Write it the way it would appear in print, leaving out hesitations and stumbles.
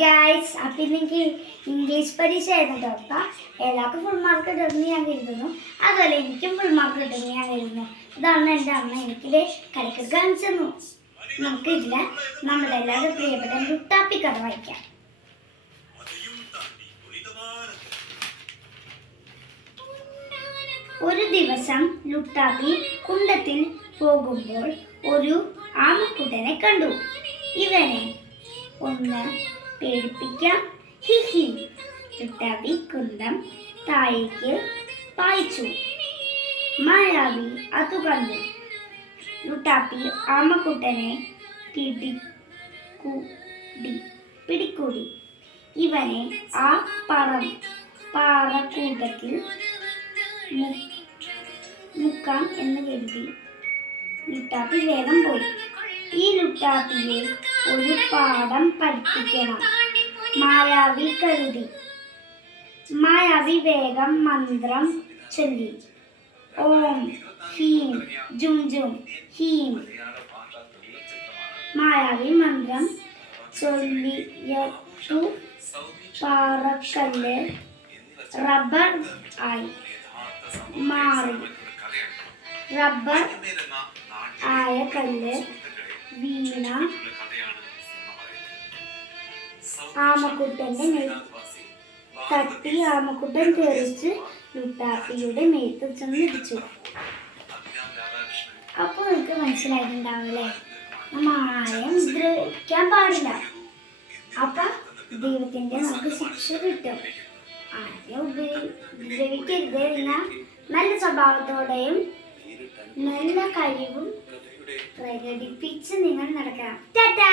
Guys, അപ്പം എനിക്ക് English പരീക്ഷ ആയിരുന്നു അപ്പം എല്ലാവർക്കും ഫുൾ മാർക്ക് കിട്ടുമെന്ന് ഞാൻ കരുതുന്നു. അതുപോലെ എനിക്കും ഫുൾ മാർക്ക് കിട്ടുമെന്ന് ഞാൻ കരുതുന്നു. ഇതാണ് എൻ്റെ അമ്മ എനിക്കിത് കളിക്ക് കാണിച്ചു തന്നു. നമുക്കിതിൽ നമ്മുടെ എല്ലാവരും പ്രിയപ്പെട്ട ലുട്ടാപ്പി കഥ വായിക്കാം. ഒരു ദിവസം ലുട്ടാപ്പി കുണ്ടത്തിൽ പോകുമ്പോൾ ഒരു ആമക്കുട്ടനെ കണ്ടു. ഇവനെ ഒന്ന് പേടിപ്പിക്കാം. ഹിഹി. ലുട്ടാപ്പി കുന്തം താഴേക്ക് പായിച്ചു. മായാവി അത് കണ്ടു. ലുട്ടാപ്പി ആമക്കുട്ടനെ പിടികൂടി. ഇവനെ ആ പാറക്കൂട്ടത്തിൽ മുക്കാം എന്ന് കരുതി. ലുട്ടാപ്പി വേഗം പോയി. ഈ ലുട്ടാപ്പിയെ ഒരു പാഠം പഠിപ്പിക്കണം, മായാവി കരുതി. മായാവി വേഗം മന്ത്രം ചൊല്ലി. ഓം ഹീം ജും ജും ഹീം. മായാവി മന്ത്രം ചൊല്ലിയതു പാറക്കല്ല് റബ്ബർ ആയി മാറി. റബ്ബർ ആയ കല്ല് വീണ ആമക്കുട്ടന്റെ മേൽ തട്ടി. ആമക്കുട്ടൻ തെറിച്ച് ലുട്ടാപ്പിയുടെ മേത്ത് ചെന്ന് ഇടിച്ചു. അപ്പോൾ നിങ്ങൾക്ക് മനസ്സിലായിട്ടുണ്ടാവില്ലേ, നമ്മൾ ആരെയും ഉപദ്രവിക്കാൻ പാടില്ല. അപ്പൊ ദൈവത്തിന്റെ നമുക്ക് ശിക്ഷ കിട്ടും. ആരെയും ഉപദ്രവിക്കരുത്. എന്നാൽ നല്ല സ്വഭാവത്തോടെയും നല്ല കഴിവും പ്രകടിപ്പിച്ച് നിങ്ങൾ നടക്കണം. ടാറ്റാ.